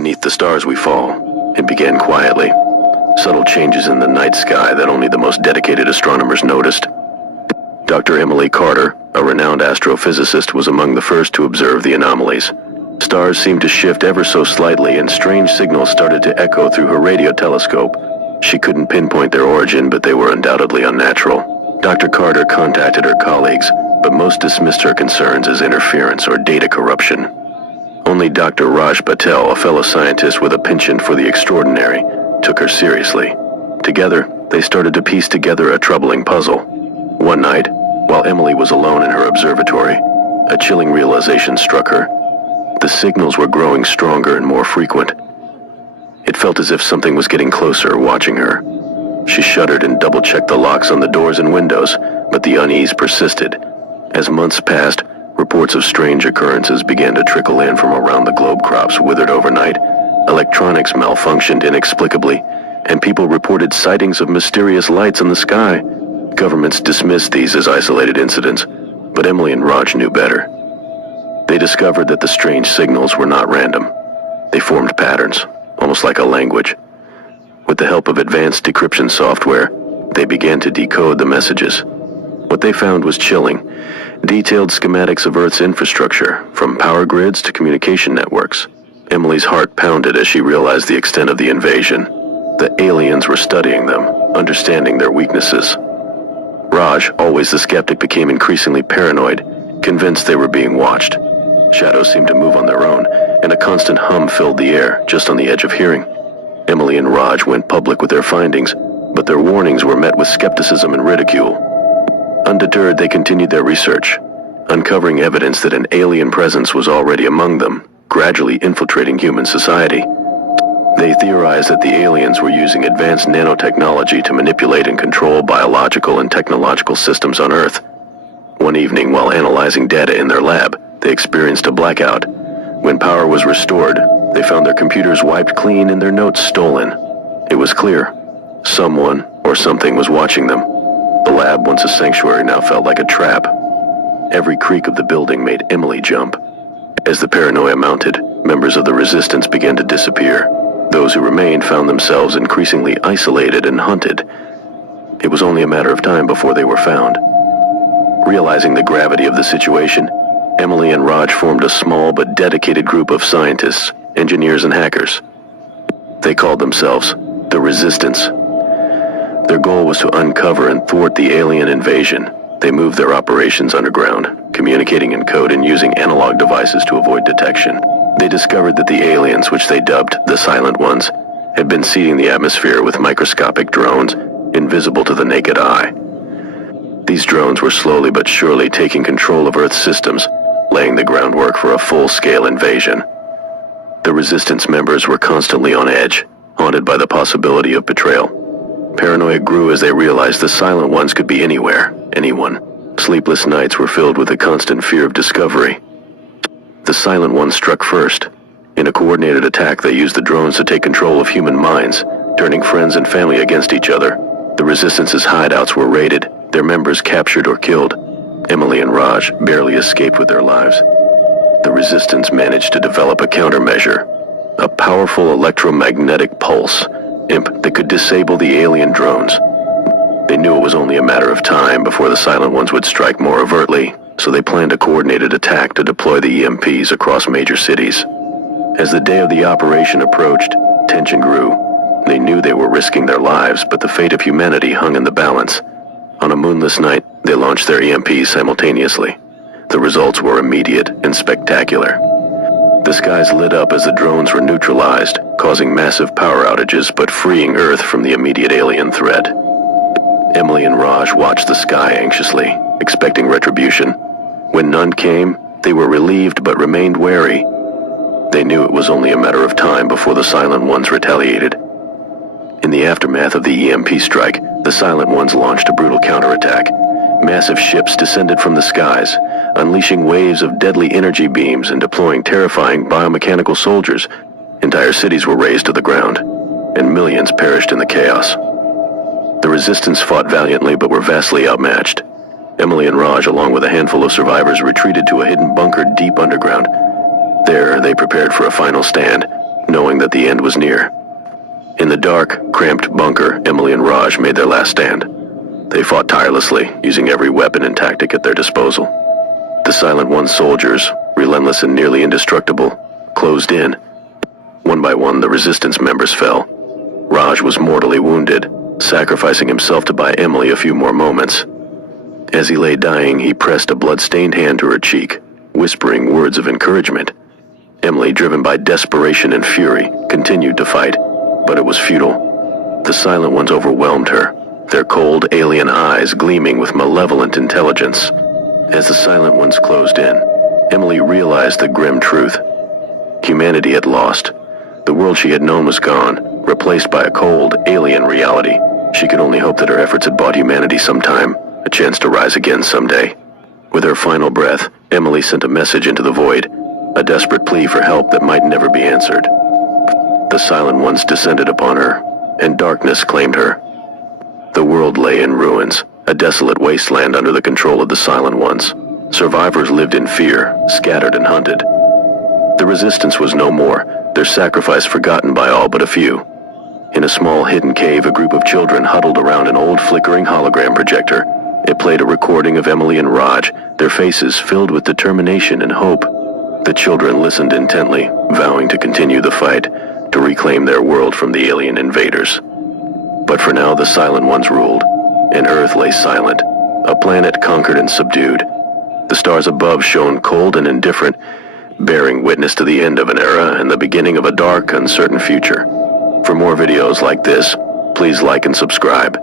Beneath the stars we fall. It began quietly. Subtle changes in the night sky that only the most dedicated astronomers noticed. Dr. Emily Carter, a renowned astrophysicist, was among the first to observe the anomalies. Stars seemed to shift ever so slightly, and strange signals started to echo through her radio telescope. She couldn't pinpoint their origin, but they were undoubtedly unnatural. Dr. Carter contacted her colleagues, but most dismissed her concerns as interference or data corruption. Only Dr. Raj Patel, a fellow scientist with a penchant for the extraordinary, took her seriously. Together, they started to piece together a troubling puzzle. One night, while Emily was alone in her observatory, a chilling realization struck her. The signals were growing stronger and more frequent. It felt as if something was getting closer, watching her. She shuddered and double-checked the locks on the doors and windows, but the unease persisted. As months passed, reports of strange occurrences began to trickle in from around the globe. Crops withered overnight, electronics malfunctioned inexplicably, and people reported sightings of mysterious lights in the sky. Governments dismissed these as isolated incidents, but Emily and Raj knew better. They discovered that the strange signals were not random. They formed patterns, almost like a language. With the help of advanced decryption software, they began to decode the messages. What they found was chilling. Detailed schematics of Earth's infrastructure, from power grids to communication networks. Emily's heart pounded as she realized the extent of the invasion. The aliens were studying them, understanding their weaknesses. Raj, always the skeptic, became increasingly paranoid, convinced they were being watched. Shadows seemed to move on their own, and a constant hum filled the air, just on the edge of hearing. Emily and Raj went public with their findings, but their warnings were met with skepticism and ridicule. Undeterred, they continued their research, uncovering evidence that an alien presence was already among them, gradually infiltrating human society. They theorized that the aliens were using advanced nanotechnology to manipulate and control biological and technological systems on Earth. One evening, while analyzing data in their lab, they experienced a blackout. When power was restored, they found their computers wiped clean and their notes stolen. It was clear. Someone or something was watching them. The lab, once a sanctuary, now felt like a trap. Every creak of the building made Emily jump. As the paranoia mounted, members of the resistance began to disappear. Those who remained found themselves increasingly isolated and hunted. It was only a matter of time before they were found. Realizing the gravity of the situation, Emily and Raj formed a small but dedicated group of scientists, engineers, and hackers. They called themselves the Resistance. Their goal was to uncover and thwart the alien invasion. They moved their operations underground, communicating in code and using analog devices to avoid detection. They discovered that the aliens, which they dubbed the Silent Ones, had been seeding the atmosphere with microscopic drones, invisible to the naked eye. These drones were slowly but surely taking control of Earth's systems, laying the groundwork for a full-scale invasion. The Resistance members were constantly on edge, haunted by the possibility of betrayal. Paranoia grew as they realized the Silent Ones could be anywhere, anyone. Sleepless nights were filled with a constant fear of discovery. The Silent Ones struck first. In a coordinated attack, they used the drones to take control of human minds, turning friends and family against each other. The Resistance's hideouts were raided, their members captured or killed. Emily and Raj barely escaped with their lives. The Resistance managed to develop a countermeasure, a powerful electromagnetic pulse, IMP, that could disable the alien drones. They knew it was only a matter of time before the Silent Ones would strike more overtly, so they planned a coordinated attack to deploy the EMPs across major cities. As the day of the operation approached, tension grew. They knew they were risking their lives, but the fate of humanity hung in the balance. On a moonless night, they launched their EMPs simultaneously. The results were immediate and spectacular. The skies lit up as the drones were neutralized, causing massive power outages but freeing Earth from the immediate alien threat. Emily and Raj watched the sky anxiously, expecting retribution. When none came, they were relieved but remained wary. They knew it was only a matter of time before the Silent Ones retaliated. In the aftermath of the EMP strike, the Silent Ones launched a brutal counterattack. Massive ships descended from the skies, unleashing waves of deadly energy beams and deploying terrifying biomechanical soldiers. Entire cities were razed to the ground, and millions perished in the chaos. The Resistance fought valiantly but were vastly outmatched. Emily and Raj, along with a handful of survivors, retreated to a hidden bunker deep underground. There, they prepared for a final stand, knowing that the end was near. In the dark, cramped bunker, Emily and Raj made their last stand. They fought tirelessly, using every weapon and tactic at their disposal. The Silent One's soldiers, relentless and nearly indestructible, closed in. One by one, the resistance members fell. Raj was mortally wounded, sacrificing himself to buy Emily a few more moments. As he lay dying, he pressed a blood-stained hand to her cheek, whispering words of encouragement. Emily, driven by desperation and fury, continued to fight, but it was futile. The Silent Ones overwhelmed her, their cold alien eyes gleaming with malevolent intelligence. As the Silent Ones closed in, Emily realized the grim truth. Humanity had lost. The world she had known was gone, replaced by a cold, alien reality. She could only hope that her efforts had bought humanity some time, a chance to rise again someday. With her final breath, Emily sent a message into the void, a desperate plea for help that might never be answered. The Silent Ones descended upon her, and darkness claimed her. The world lay in ruins, a desolate wasteland under the control of the Silent Ones. Survivors lived in fear, scattered and hunted. The resistance was no more, their sacrifice forgotten by all but a few. In a small hidden cave, a group of children huddled around an old flickering hologram projector. It played a recording of Emily and Raj, their faces filled with determination and hope. The children listened intently, vowing to continue the fight, to reclaim their world from the alien invaders. But for now, the Silent Ones ruled, and Earth lay silent, a planet conquered and subdued. The stars above shone cold and indifferent, bearing witness to the end of an era and the beginning of a dark, uncertain future. For more videos like this, please like and subscribe.